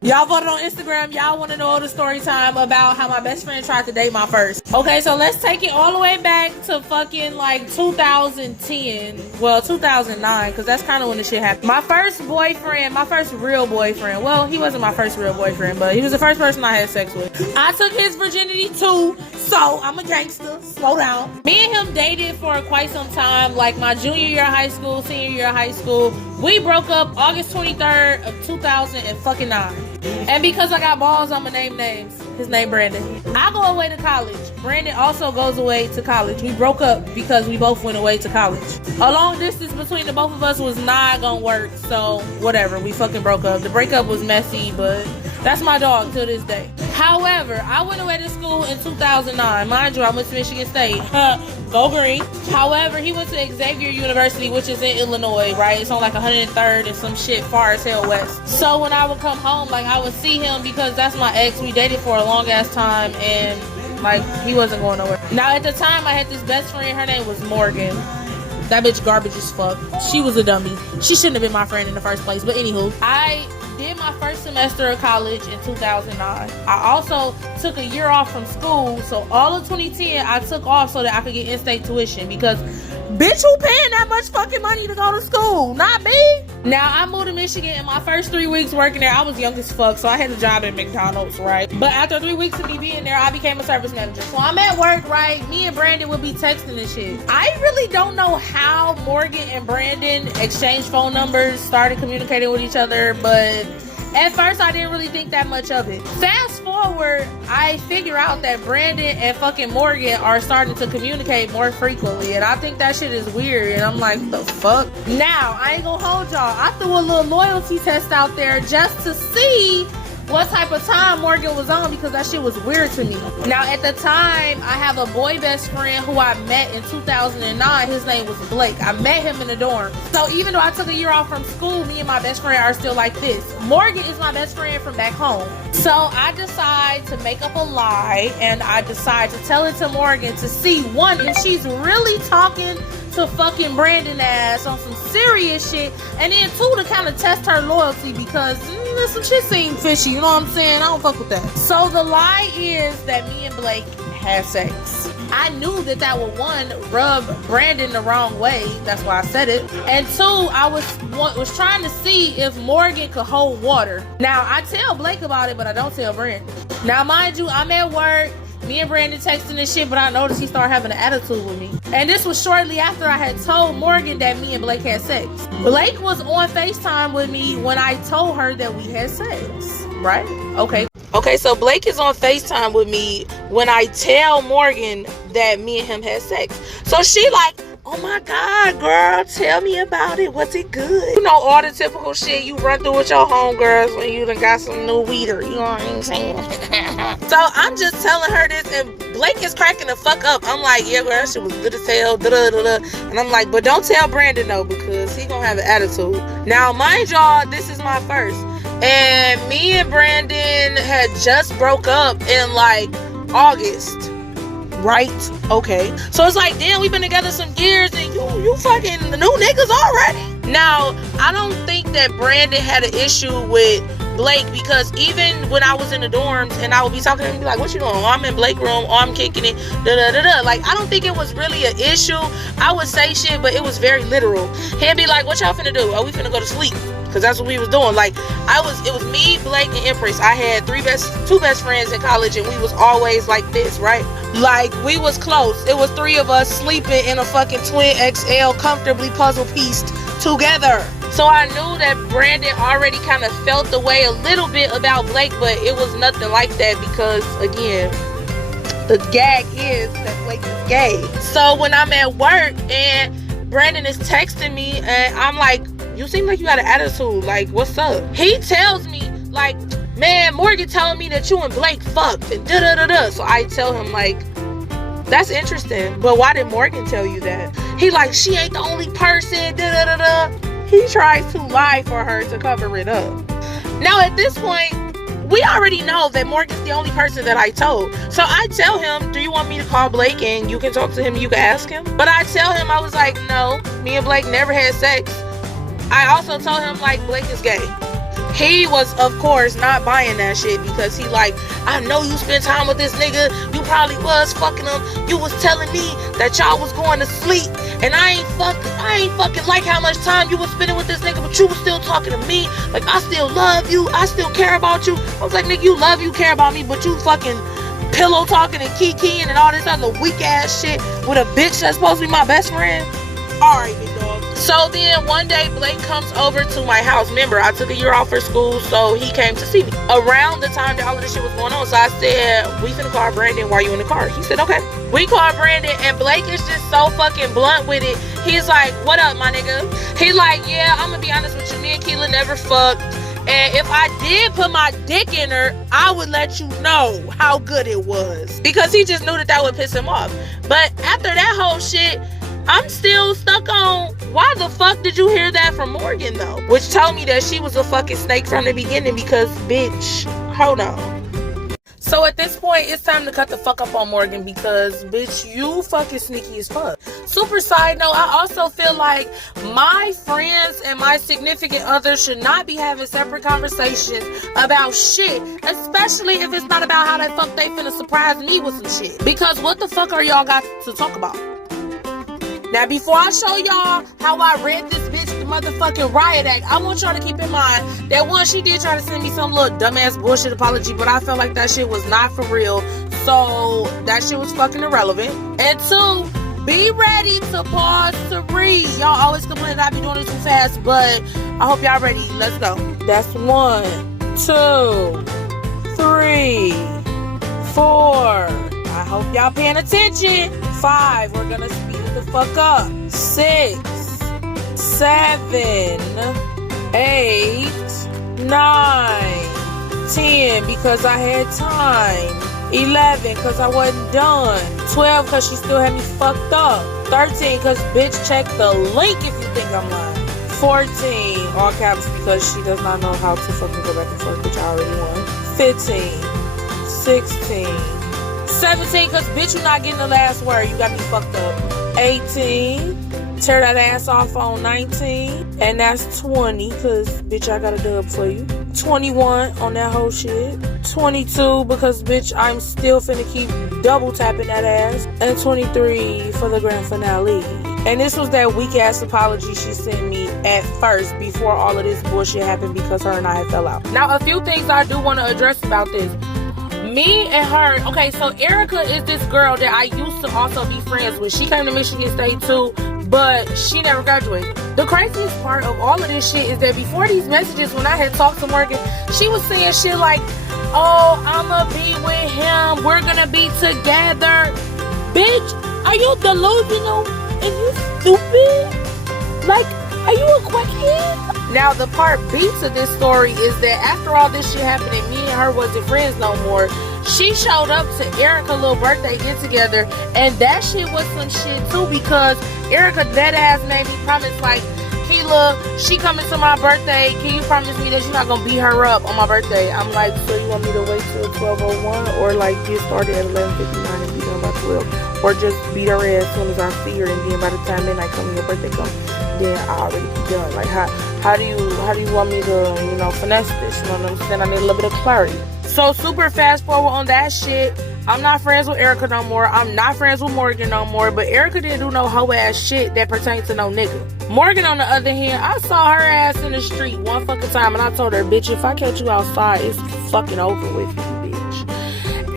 Y'all voted on Instagram. Y'all want to know the story time about how my best friend tried to date my first. Okay, so let's take it all the way back to fucking like 2010. Well, 2009, because that's kind of when the shit happened. My first boyfriend, my first real boyfriend. Well, he wasn't my first real boyfriend, but he was the first person I had sex with. I took his virginity too, so I'm a gangster. Slow down. Me and him dated for quite some time, like my junior year of high school, senior year of high school. We broke up August 23rd of 2009. And because I got balls, I'ma name names. His name Brandon. I go away to college. Brandon also goes away to college. We broke up because we both went away to college. A long distance between the both of us was not gonna work, so whatever, we fucking broke up. The breakup was messy, but that's my dog till this day. However, I went away to school in 2009. Mind you, I went to Michigan State. Go Green. However, he went to Xavier University, which is in Illinois, right? It's on like 103rd and some shit far as hell west. So when I would come home, like I would see him because that's my ex. We dated for a long ass time and like he wasn't going nowhere. Now at the time I had this best friend, her name was Morgan. That bitch garbage as fuck. She was a dummy. She shouldn't have been my friend in the first place. But anywho, I did my first semester of college in 2009. I also took a year off from school. So all of 2010, I took off so that I could get in-state tuition because bitch, who paying that much fucking money to go to school? Not me. Now, I moved to Michigan in my first 3 weeks working there. I was young as fuck, so I had a job at McDonald's, right? But after 3 weeks of me being there, I became a service manager. So I'm at work, right? Me and Brandon would be texting and shit. I really don't know how Morgan and Brandon exchanged phone numbers, started communicating with each other, but at first I didn't really think that much of it. Fast forward, I figure out that Brandon and fucking Morgan are starting to communicate more frequently, and I think that shit is weird, and I'm like, the fuck? Now, I ain't gonna hold y'all. I threw a little loyalty test out there just to see what type of time Morgan was on because that shit was weird to me. Now, at the time, I have a boy best friend who I met in 2009. His name was Blake. I met him in the dorm. So even though I took a year off from school, me and my best friend are still like this. Morgan is my best friend from back home. So I decide to make up a lie and I decide to tell it to Morgan to see, one, if she's really talking to fucking Brandon ass on some serious shit, and then two, to kind of test her loyalty because some shit seemed fishy, you know what I'm saying? I don't fuck with that. So the lie is that me and Blake had sex. I knew that would, one, rub Brandon the wrong way, that's why I said it, and two, I was trying to see if Morgan could hold water. Now, I tell Blake about it, but I don't tell Brandon. Now, mind you, I'm at work, me and Brandon texting and shit, but I noticed he started having an attitude with me. And this was shortly after I had told Morgan that me and Blake had sex. Blake was on FaceTime with me when I told her that we had sex, right? Okay, so Blake is on FaceTime with me when I tell Morgan that me and him had sex. So she like, oh my God, girl, tell me about it. Was it good? You know, all the typical shit you run through with your homegirls when you done got some new weeder. You know what I'm saying? So I'm just telling her this, and Blake is cracking the fuck up. I'm like, yeah, girl, that shit was good as hell. And I'm like, but don't tell Brandon though, because he gonna have an attitude. Now, mind y'all, this is my first. And me and Brandon had just broke up in like August. Right? Okay. So it's like, damn, we've been together some years and you fucking the new niggas already. Now, I don't think that Brandon had an issue with Blake because even when I was in the dorms and I would be talking to him and be like, what you doing? Oh, I'm in Blake room. Oh, I'm kicking it. Like, I don't think it was really an issue. I would say shit, but it was very literal. He'd be like, what y'all finna do? Oh, we finna go to sleep. Because that's what we was doing. Like, it was me, Blake, and Empress. I had two best friends in college, and we was always like this, right? Like, we was close. It was three of us sleeping in a fucking twin XL comfortably puzzle pieced together. So I knew that Brandon already kind of felt the way a little bit about Blake, but it was nothing like that because, again, the gag is that Blake is gay. So when I'm at work and Brandon is texting me, and I'm like, you seem like you got an attitude. Like, what's up? He tells me, like, man, Morgan telling me that you and Blake fucked and da-da-da-da. So I tell him, like, that's interesting, but why did Morgan tell you that? He like, she ain't the only person, da-da-da-da. He tries to lie for her to cover it up. Now, at this point, we already know that Morgan's the only person that I told. So I tell him, do you want me to call Blake and you can talk to him and you can ask him? But I tell him, I was like, no, me and Blake never had sex. I also told him, like, Blake is gay. He was, of course, not buying that shit because he like, I know you spent time with this nigga. You probably was fucking him. You was telling me that y'all was going to sleep, and I ain't fucking like how much time you was spending with this nigga, but you was still talking to me. Like, I still love you. I still care about you. I was like, nigga, you love, you care about me, but you fucking pillow talking and kikiing and all this other weak ass shit with a bitch that's supposed to be my best friend. Alright, big dog. So then one day Blake comes over to my house. Remember, I took a year off for school, so he came to see me around the time that all of this shit was going on. So I said, we finna call Brandon while you in the car. He said, okay. We called Brandon, and Blake is just so fucking blunt with it. He's like, what up, my nigga? He like, yeah, I'm gonna be honest with you, me and Keela never fucked. And if I did put my dick in her, I would let you know how good it was. Because he just knew that would piss him off. But after that whole shit, I'm still stuck on, why the fuck did you hear that from Morgan, though? Which told me that she was a fucking snake from the beginning because, bitch, hold on. So at this point, it's time to cut the fuck up on Morgan because, bitch, you fucking sneaky as fuck. Super side note, I also feel like my friends and my significant others should not be having separate conversations about shit, especially if it's not about how the fuck they finna surprise me with some shit. Because what the fuck are y'all got to talk about? Now, before I show y'all how I read this bitch the motherfucking riot act, I want y'all to keep in mind that one, she did try to send me some little dumbass bullshit apology, but I felt like that shit was not for real, so that shit was fucking irrelevant. And two, be ready to pause to read. Y'all always complain that I be doing it too fast, but I hope y'all ready. Let's go. That's 1, 2, 3, 4. I hope y'all paying attention. 5, we're gonna speed it the fuck up. 6, 7, 8, 9, 10, because I had time. 11, because I wasn't done. 12, because she still had me fucked up. 13, because bitch, check the link if you think I'm lying. 14, all caps, because she does not know how to fucking go back and forth, which I already won. 15, 16, 17, because bitch, you're not getting the last word. You got me fucked up. 18, tear that ass off on 19. And that's 20, because bitch, I got a dub for you. 21 on that whole shit. 22, because bitch, I'm still finna keep double tapping that ass. And 23 for the grand finale. And this was that weak ass apology she sent me at first before all of this bullshit happened because her and I had fell out. Now, a few things I do want to address about this. Me and her, okay, so Erica is this girl that I used to also be friends with. She came to Michigan State too, but she never graduated. The craziest part of all of this shit is that before these messages, when I had talked to Morgan, she was saying shit like, oh, I'ma be with him, we're gonna be together. Bitch, are you delusional? And you stupid? Like, are you a quackhead? Now, the part B to this story is that after all this shit happened and me and her wasn't friends no more, she showed up to Erica's little birthday get-together, and that shit was some shit too, because Erica deadass made me promise, like, Keela, she coming to my birthday, can you promise me that you're not gonna beat her up on my birthday? I'm like, so you want me to wait till 12:01, or like get started at 11:59 and be done by 12? Or just beat her ass as soon as I see her, and then by the time midnight comes, your birthday comes, then I already be done. Like, how do you want me to, you know, finesse this? You know what I'm saying? I need a little bit of clarity. So super fast forward on that shit. I'm not friends with Erica no more. I'm not friends with Morgan no more. But Erica didn't do no hoe ass shit that pertains to no nigga. Morgan, on the other hand, I saw her ass in the street one fucking time, and I told her, bitch, if I catch you outside, it's fucking over with you, bitch.